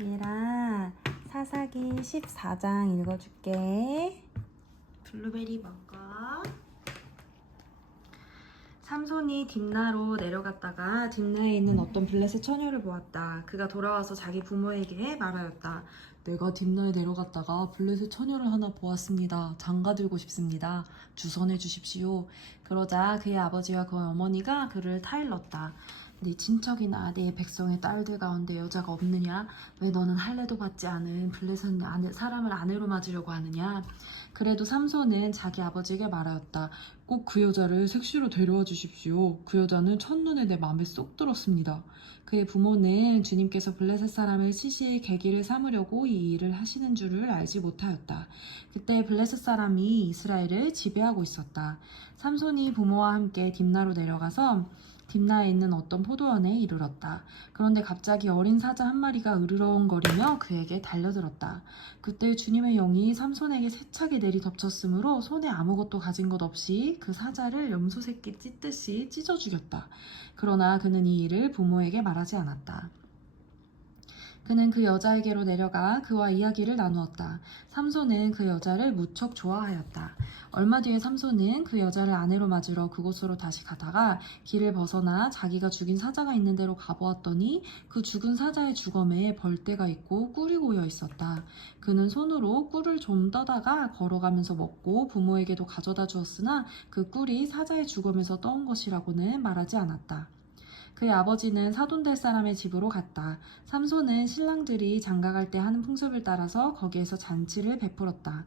얘랑 사사기 14장 읽어줄게. 블루베리 먹어. 삼손이 딥나로 내려갔다가 딥나에 있는 어떤 블레셋 처녀를 보았다. 그가 돌아와서 자기 부모에게 말하였다. 내가 딥나에 내려갔다가 블레셋 처녀를 하나 보았습니다. 장가 들고 싶습니다. 주선해 주십시오. 그러자 그의 아버지와 그의 어머니가 그를 타일렀다. 네 친척이나 네 백성의 딸들 가운데 여자가 없느냐? 왜 너는 할례도 받지 않은 블레셋 사람을 아내로 맞으려고 하느냐? 그래도 삼손은 자기 아버지에게 말하였다. 꼭 그 여자를 색시로 데려와 주십시오. 그 여자는 첫눈에 내 마음에 쏙 들었습니다. 그의 부모는 주님께서 블레셋 사람을 치실 계기를 삼으려고 이 일을 하시는 줄을 알지 못하였다. 그때 블레셋 사람이 이스라엘을 지배하고 있었다. 삼손이 부모와 함께 딥나로 내려가서 딥나에 있는 어떤 포도원에 이르렀다. 그런데 갑자기 어린 사자 한 마리가 으르렁거리며 그에게 달려들었다. 그때 주님의 영이 삼손에게 세차게 내리덮쳤으므로 손에 아무것도 가진 것 없이 그 사자를 염소 새끼 찢듯이 찢어 죽였다. 그러나 그는 이 일을 부모에게 말하지 않았다. 그는 그 여자에게로 내려가 그와 이야기를 나누었다. 삼손은 그 여자를 무척 좋아하였다. 얼마 뒤에 삼손은 그 여자를 아내로 맞으러 그곳으로 다시 가다가 길을 벗어나 자기가 죽인 사자가 있는 데로 가보았더니 그 죽은 사자의 주검에 벌떼가 있고 꿀이 고여 있었다. 그는 손으로 꿀을 좀 떠다가 걸어가면서 먹고 부모에게도 가져다 주었으나 그 꿀이 사자의 주검에서 떠온 것이라고는 말하지 않았다. 그의 아버지는 사돈될 사람의 집으로 갔다. 삼손은 신랑들이 장가갈 때 하는 풍습을 따라서 거기에서 잔치를 베풀었다.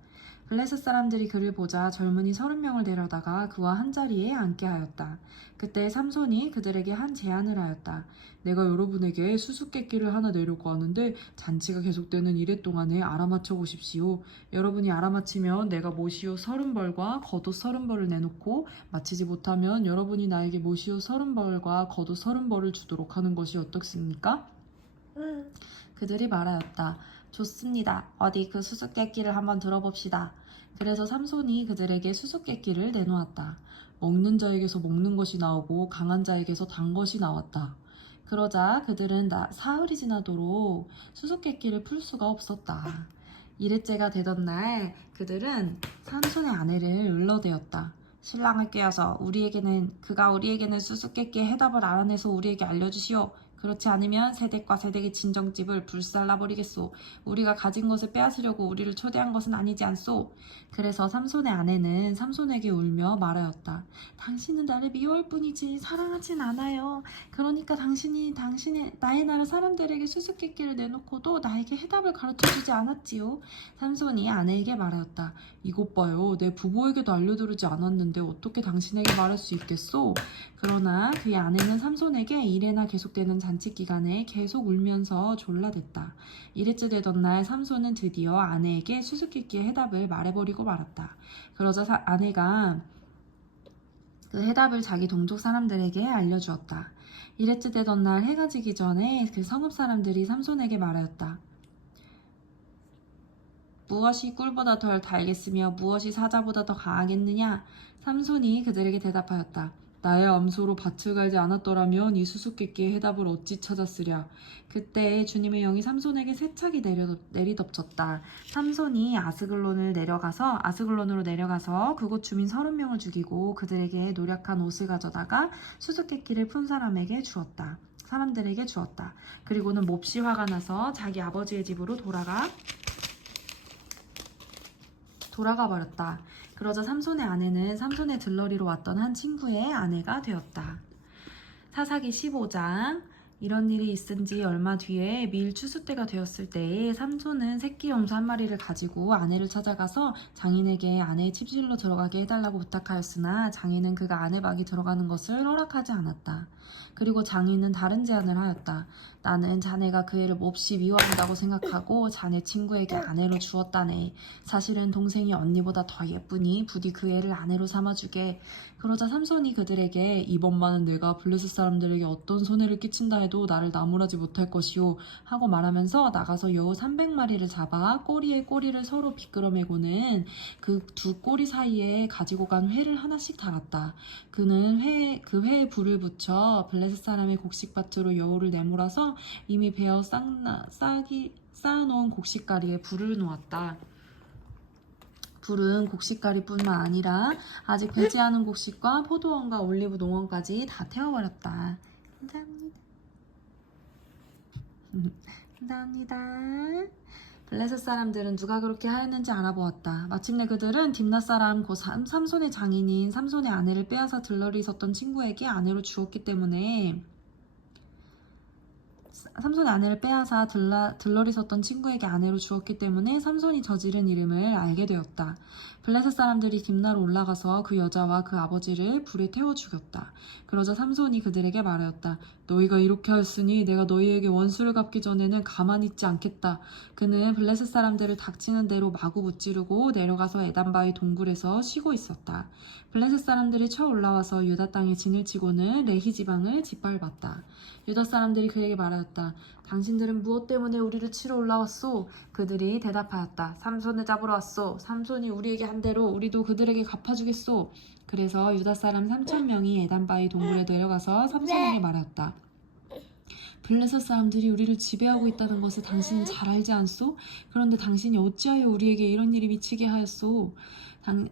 블레셋 사람들이 그를 보자 젊은이 30명을 데려다가 그와 한자리에 앉게 하였다. 그때 삼손이 그들에게 한 제안을 하였다. 내가 여러분에게 수수께끼를 하나 내려고 하는데 잔치가 계속되는 이래 동안에 알아맞혀 보십시오. 여러분이 알아맞히면 내가 모시오 30벌과 겉옷 30벌을 내놓고 마치지 못하면 여러분이 나에게 모시오 30벌과 겉옷 30벌을 주도록 하는 것이 어떻습니까? 그들이 말하였다. 좋습니다. 어디 그 수수께끼를 한번 들어봅시다. 그래서 삼손이 그들에게 수수께끼를 내놓았다. 먹는 자에게서 먹는 것이 나오고 강한 자에게서 단 것이 나왔다. 그러자 그들은 사흘이 지나도록 수수께끼를 풀 수가 없었다. 이레째가 되던 날 그들은 삼손의 아내를 을러대었다. 신랑을 꾀어서 그가 우리에게는 수수께끼의 해답을 알아내서 우리에게 알려주시오. 그렇지 않으면 세댁과 세댁의 친정집을 불살라버리겠소. 우리가 가진 것을 빼앗으려고 우리를 초대한 것은 아니지 않소. 그래서 삼손의 아내는 삼손에게 울며 말하였다. 당신은 나를 미워할 뿐이지 사랑하진 않아요. 그러니까 당신이 나의 나라 사람들에게 수수께끼를 내놓고도 나에게 해답을 가르쳐주지 않았지요. 삼손이 아내에게 말하였다. 이것 봐요. 내 부모에게도 알려드리지 않았는데 어떻게 당신에게 말할 수 있겠소? 그러나 그의 아내는 삼손에게 이래나 계속되는 잔치 기간에 계속 울면서 졸라댔다. 이래째 되던 날 삼손은 드디어 아내에게 수수께끼의 해답을 말해버리고 말았다. 그러자 아내가 그 해답을 자기 동족 사람들에게 알려주었다. 이래째 되던 날 해가 지기 전에 그 성읍 사람들이 삼손에게 말하였다. 무엇이 꿀보다 덜 달겠으며 무엇이 사자보다 더 강하겠느냐? 삼손이 그들에게 대답하였다. 나의 암소로 밭을 갈지 않았더라면 이 수수께끼의 해답을 어찌 찾았으랴. 그때 주님의 영이 삼손에게 세차게 내리덮쳤다. 삼손이 아스글론으로 내려가서 그곳 주민 30명을 죽이고 그들에게 노력한 옷을 가져다가 수수께끼를 푼 사람들에게 주었다. 그리고는 몹시 화가 나서 자기 아버지의 집으로 돌아가 버렸다. 그러자 삼손의 아내는 삼손의 들러리로 왔던 한 친구의 아내가 되었다. 사사기 15장. 이런 일이 있은 지 얼마 뒤에 밀 추수 때가 되었을 때에 삼손은 새끼 염소 한 마리를 가지고 아내를 찾아가서 장인에게 아내의 침실로 들어가게 해달라고 부탁하였으나 장인은 그가 아내 방에 들어가는 것을 허락하지 않았다. 그리고 장인은 다른 제안을 하였다. 나는 자네가 그 애를 몹시 미워한다고 생각하고 자네 친구에게 아내로 주었다네. 사실은 동생이 언니보다 더 예쁘니 부디 그 애를 아내로 삼아주게. 그러자 삼손이 그들에게 이번만은 내가 블레셋 사람들에게 어떤 손해를 끼친다 해도 나를 나무라지 못할 것이오 하고 말하면서 나가서 여우 300마리를 잡아 꼬리에 꼬리를 서로 비끄러매고는 그 두 꼬리 사이에 가지고 간 회를 하나씩 달았다. 그는 그 회에 불을 붙여 블레셋 사람의 곡식밭으로 여우를 내몰아서 이미 베어 쌓아놓은 곡식가리에 불을 놓았다. 불은 곡식가리뿐만 아니라 아직 배지 않은 곡식과 포도원과 올리브 농원까지 다 태워버렸다. 감사합니다. 감사합니다. 블레셋 사람들은 누가 그렇게 하였는지 알아보았다. 마침내 그들은 딥나 사람 곧 삼손의 장인인 삼손의 아내를 빼앗아 들러리 있었던 친구에게 아내로 주었기 때문에 삼손의 아내를 빼앗아 들러리 섰던 친구에게 아내로 주었기 때문에 삼손이 저지른 이름을 알게 되었다. 블레셋 사람들이 딥나로 올라가서 그 여자와 그 아버지를 불에 태워 죽였다. 그러자 삼손이 그들에게 말하였다. 너희가 이렇게 하였으니 내가 너희에게 원수를 갚기 전에는 가만히 있지 않겠다. 그는 블레셋 사람들을 닥치는 대로 마구 무찌르고 내려가서 에단바위 동굴에서 쉬고 있었다. 블레셋 사람들이 쳐 올라와서 유다 땅에 진을 치고는 레히 지방을 짓밟았다. 유다 사람들이 그에게 말하였다. 당신들은 무엇 때문에 우리를 치러 올라왔소? 그들이 대답하였다. 삼손을 잡으러 왔소. 삼손이 우리에게 한 대로 우리도 그들에게 갚아주겠소. 그래서 유다 사람 3,000명이 에단바위 동굴에 내려가서 삼손에게 말하였다. 블레셋 사람들이 우리를 지배하고 있다는 것을 당신은 잘 알지 않소? 그런데 당신이 어찌하여 우리에게 이런 일이 미치게 하였소?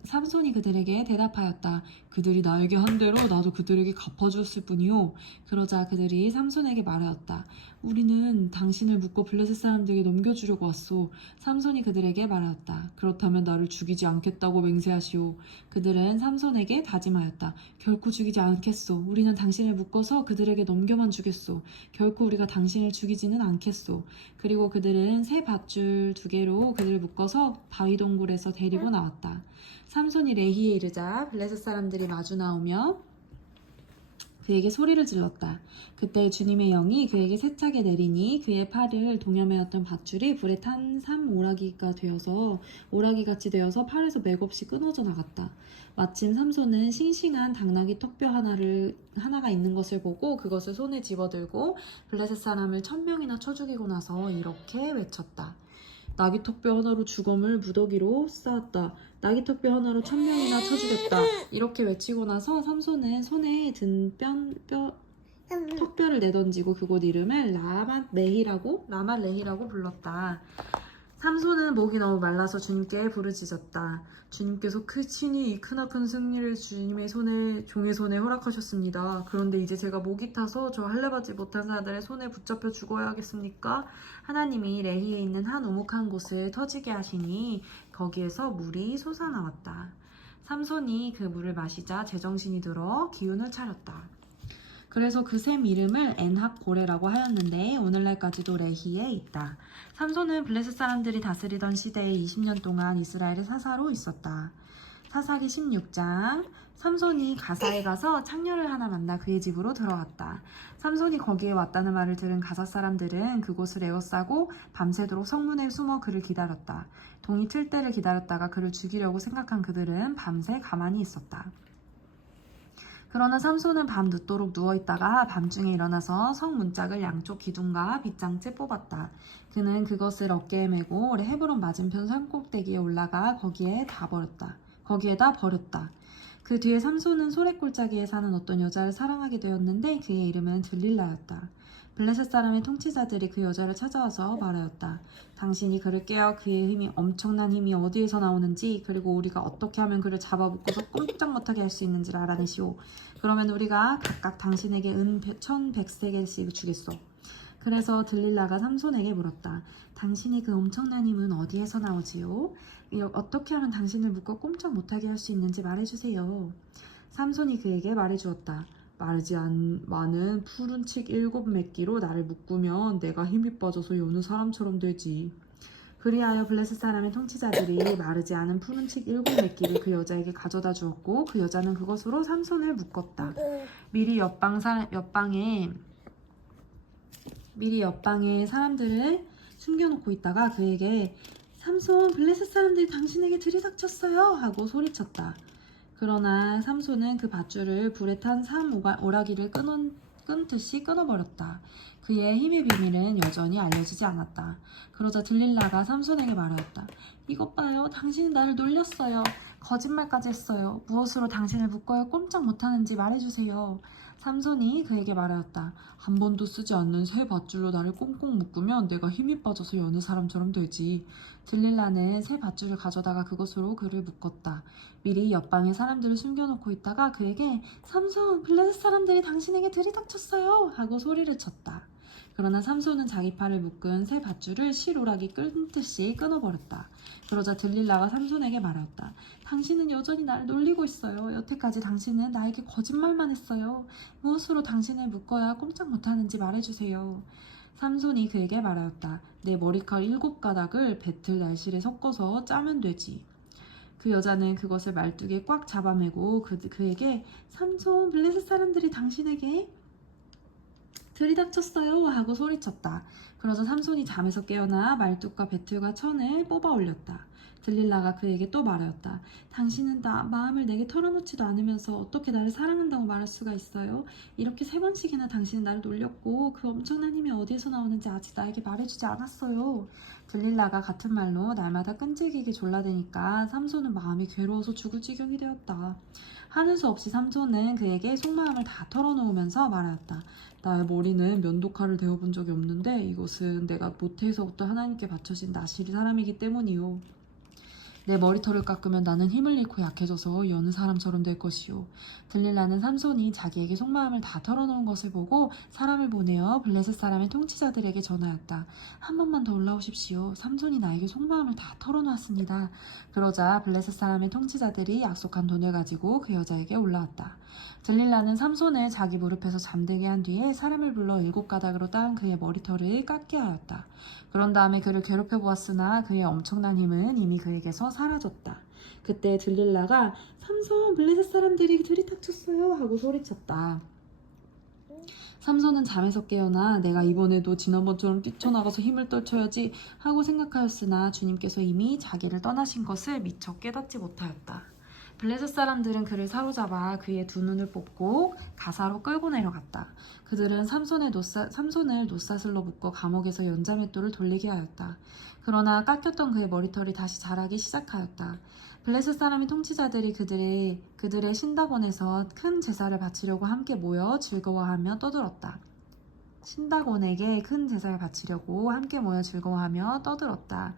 삼손이 그들에게 대답하였다. 그들이 나에게 한 대로 나도 그들에게 갚아주었을 뿐이요. 그러자 그들이 삼손에게 말하였다. 우리는 당신을 묶어 블레셋 사람들에게 넘겨주려고 왔소. 삼손이 그들에게 말하였다. 그렇다면 나를 죽이지 않겠다고 맹세하시오. 그들은 삼손에게 다짐하였다. 결코 죽이지 않겠소. 우리는 당신을 묶어서 그들에게 넘겨만 주겠소. 결코 우리가 당신을 죽이지는 않겠소. 그리고 그들은 새 밧줄 2개로 그들을 묶어서 바위 동굴에서 데리고 나왔다. 삼손이 레히에 이르자 블레셋 사람들이 마주 나오며 그에게 소리를 질렀다. 그때 주님의 영이 그에게 세차게 내리니 그의 팔을 동여매었던 밧줄이 불에 탄 오라기같이 되어서 팔에서 맥없이 끊어져 나갔다. 마침 삼손은 싱싱한 당나귀 턱뼈 하나가 있는 것을 보고 그것을 손에 집어들고 블레셋 사람을 1,000명이나 쳐 죽이고 나서 이렇게 외쳤다. 나귀 턱뼈 하나로 주검을 무더기로 쌓았다. 나귀 턱뼈 하나로 1,000명이나 쳐 죽였다. 이렇게 외치고 나서 삼손은 손에 든 턱뼈를 내던지고 그곳 이름을 라맛레히라고 불렀다. 삼손은 목이 너무 말라서 주님께 부르짖었다. 주님께서 친히 이 크나큰 승리를 종의 손에 허락하셨습니다. 그런데 이제 제가 목이 타서 저 할례받지 못한 자들의 손에 붙잡혀 죽어야 하겠습니까? 하나님이 레히에 있는 한 우묵한 곳을 터지게 하시니 거기에서 물이 솟아나왔다. 삼손이 그 물을 마시자 제정신이 들어 기운을 차렸다. 그래서 그 샘 이름을 엔합고레라고 하였는데 오늘날까지도 레히에 있다. 삼손은 블레셋 사람들이 다스리던 시대에 20년 동안 이스라엘의 사사로 있었다. 사사기 16장. 삼손이 가사에 가서 창녀를 하나 만나 그의 집으로 들어갔다. 삼손이 거기에 왔다는 말을 들은 가사 사람들은 그곳을 에워싸고 밤새도록 성문에 숨어 그를 기다렸다. 동이 틀 때를 기다렸다가 그를 죽이려고 생각한 그들은 밤새 가만히 있었다. 그러나 삼손은 밤 늦도록 누워있다가 밤중에 일어나서 성 문짝을 양쪽 기둥과 빗장째 뽑았다. 그는 그것을 어깨에 메고 헤브론 맞은편 산꼭대기에 올라가 거기에다 버렸다. 그 뒤에 삼손은 소랫골짜기에 사는 어떤 여자를 사랑하게 되었는데 그의 이름은 들릴라였다. 블레셋 사람의 통치자들이 그 여자를 찾아와서 말하였다. 당신이 그를 깨어 그의 엄청난 힘이 어디에서 나오는지 그리고 우리가 어떻게 하면 그를 잡아먹고서 꼼짝 못하게 할 수 있는지를 알아내시오. 그러면 우리가 각각 당신에게 은 1,100세겔씩 주겠소. 그래서 들릴라가 삼손에게 물었다. 당신이 그 엄청난 힘은 어디에서 나오지요? 어떻게 하면 당신을 묶어 꼼짝 못하게 할 수 있는지 말해주세요. 삼손이 그에게 말해주었다. 마르지 않은 푸른 칡 7매끼로 나를 묶으면 내가 힘이 빠져서 여느 사람처럼 되지. 그리하여 블레셋 사람의 통치자들이 마르지 않은 푸른 칡 7매끼를 그 여자에게 가져다 주었고 그 여자는 그것으로 삼손을 묶었다. 미리 옆방에 사람들을 숨겨놓고 있다가 그에게 삼손, 블레셋 사람들이 당신에게 들이닥쳤어요 하고 소리쳤다. 그러나 삼손은 그 밧줄을 불에 탄 오라기를 끊듯이 끊어버렸다. 그의 힘의 비밀은 여전히 알려지지 않았다. 그러자 들릴라가 삼손에게 말하였다. 이것 봐요. 당신이 나를 놀렸어요. 거짓말까지 했어요. 무엇으로 당신을 묶어야 꼼짝 못하는지 말해주세요. 삼손이 그에게 말하였다. 한 번도 쓰지 않는 새 밧줄로 나를 꽁꽁 묶으면 내가 힘이 빠져서 여느 사람처럼 되지. 들릴라는 새 밧줄을 가져다가 그것으로 그를 묶었다. 미리 옆방에 사람들을 숨겨놓고 있다가 그에게 삼손, 블레셋 사람들이 당신에게 들이닥쳤어요 하고 소리를 쳤다. 그러나 삼손은 자기 팔을 묶은 새 밧줄을 실오라기 끊듯이 끊어버렸다. 그러자 들릴라가 삼손에게 말하였다. 당신은 여전히 나를 놀리고 있어요. 여태까지 당신은 나에게 거짓말만 했어요. 무엇으로 당신을 묶어야 꼼짝 못하는지 말해주세요. 삼손이 그에게 말하였다. 내 머리칼 7가닥을 배틀 날실에 섞어서 짜면 되지. 그 여자는 그것을 말뚝에 꽉 잡아매고 그에게 삼손, 블레셋 사람들이 당신에게 들이닥쳤어요 하고 소리쳤다. 그러자 삼손이 잠에서 깨어나 말뚝과 배틀과 천을 뽑아 올렸다. 들릴라가 그에게 또 말하였다. 당신은 마음을 내게 털어놓지도 않으면서 어떻게 나를 사랑한다고 말할 수가 있어요? 이렇게 3번씩이나 당신은 나를 놀렸고 그 엄청난 힘이 어디에서 나오는지 아직 나에게 말해주지 않았어요. 들릴라가 같은 말로 날마다 끈질기게 졸라대니까 삼손은 마음이 괴로워서 죽을 지경이 되었다. 하는 수 없이 삼손은 그에게 속마음을 다 털어놓으면서 말하였다. 나의 머리는 면도칼을 대어본 적이 없는데 이것은 내가 모태에서부터 하나님께 바쳐진 나실이 사람이기 때문이요. 내 머리털을 깎으면 나는 힘을 잃고 약해져서 여느 사람처럼 될 것이요. 들릴라는 삼손이 자기에게 속마음을 다 털어놓은 것을 보고 사람을 보내어 블레셋 사람의 통치자들에게 전하였다. 한 번만 더 올라오십시오. 삼손이 나에게 속마음을 다 털어놓았습니다. 그러자 블레셋 사람의 통치자들이 약속한 돈을 가지고 그 여자에게 올라왔다. 들릴라는 삼손을 자기 무릎에서 잠들게 한 뒤에 사람을 불러 7가닥으로 딴 그의 머리털을 깎게 하였다. 그런 다음에 그를 괴롭혀 보았으나 그의 엄청난 힘은 이미 그에게서 사라졌다. 그때 들릴라가 삼손, 블레셋 사람들이 들이닥쳤어요 하고 소리쳤다. 삼손은 잠에서 깨어나 내가 이번에도 지난번처럼 뛰쳐나가서 힘을 떨쳐야지 하고 생각하였으나 주님께서 이미 자기를 떠나신 것을 미처 깨닫지 못하였다. 블레셋 사람들은 그를 사로잡아 그의 두 눈을 뽑고 가사로 끌고 내려갔다. 그들은 삼손을 노사슬로 묶어 감옥에서 연자맷돌을 돌리게 하였다. 그러나 깎였던 그의 머리털이 다시 자라기 시작하였다. 블레셋 사람의 통치자들이 그들의 신다곤에서 큰 제사를 바치려고 함께 모여 즐거워하며 떠들었다. 신다곤에게 큰 제사를 바치려고 함께 모여 즐거워하며 떠들었다.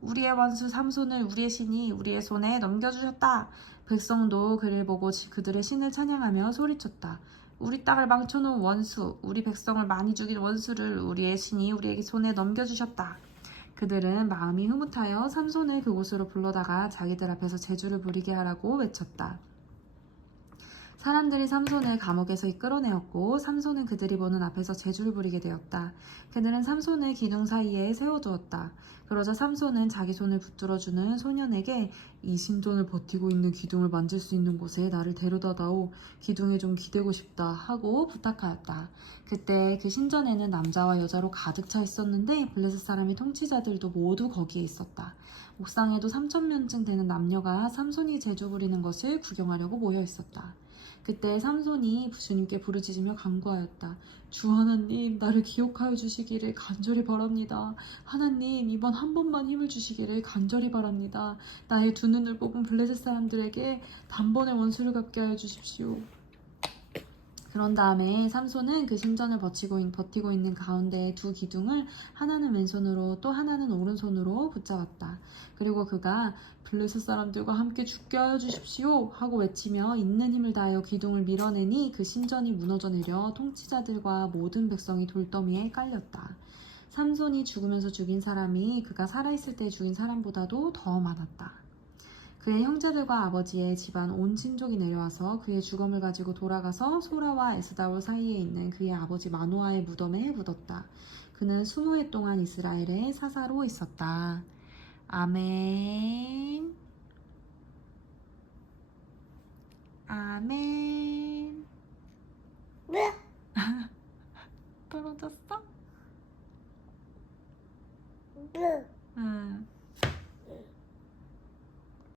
우리의 원수 삼손을 우리의 신이 우리의 손에 넘겨주셨다. 백성도 그를 보고 그들의 신을 찬양하며 소리쳤다. 우리 땅을 망쳐놓은 원수, 우리 백성을 많이 죽인 원수를 우리의 신이 우리에게 손에 넘겨주셨다. 그들은 마음이 흐뭇하여 삼손을 그곳으로 불러다가 자기들 앞에서 제주를 부리게 하라고 외쳤다. 사람들이 삼손을 감옥에서 이끌어내었고 삼손은 그들이 보는 앞에서 제주를 부리게 되었다. 그들은 삼손을 기둥 사이에 세워두었다. 그러자 삼손은 자기 손을 붙들어주는 소년에게 이 신전을 버티고 있는 기둥을 만질 수 있는 곳에 나를 데려다다오. 기둥에 좀 기대고 싶다 하고 부탁하였다. 그때 그 신전에는 남자와 여자로 가득 차 있었는데 블레셋 사람의 통치자들도 모두 거기에 있었다. 옥상에도 3,000명쯤 되는 남녀가 삼손이 제주 부리는 것을 구경하려고 모여 있었다. 그때 삼손이 주님께 부르짖으며 간구하였다. 주 하나님, 나를 기억하여 주시기를 간절히 바랍니다. 하나님, 이번 한 번만 힘을 주시기를 간절히 바랍니다. 나의 두 눈을 뽑은 블레셋 사람들에게 단번에 원수를 갚게 하여 주십시오. 그런 다음에 삼손은 그 신전을 버티고 있는 가운데 두 기둥을 하나는 왼손으로 또 하나는 오른손으로 붙잡았다. 그리고 그가 블레셋 사람들과 함께 죽게 하여 주십시오 하고 외치며 있는 힘을 다하여 기둥을 밀어내니 그 신전이 무너져 내려 통치자들과 모든 백성이 돌더미에 깔렸다. 삼손이 죽으면서 죽인 사람이 그가 살아있을 때 죽인 사람보다도 더 많았다. 그의 형제들과 아버지의 집안 온 친족이 내려와서 그의 주검을 가지고 돌아가서 소라와 에스다올 사이에 있는 그의 아버지 마노아의 무덤에 묻었다. 그는 20해 동안 이스라엘의 사사로 있었다. 아멘. 아멘. 네. 떨어졌어? 네.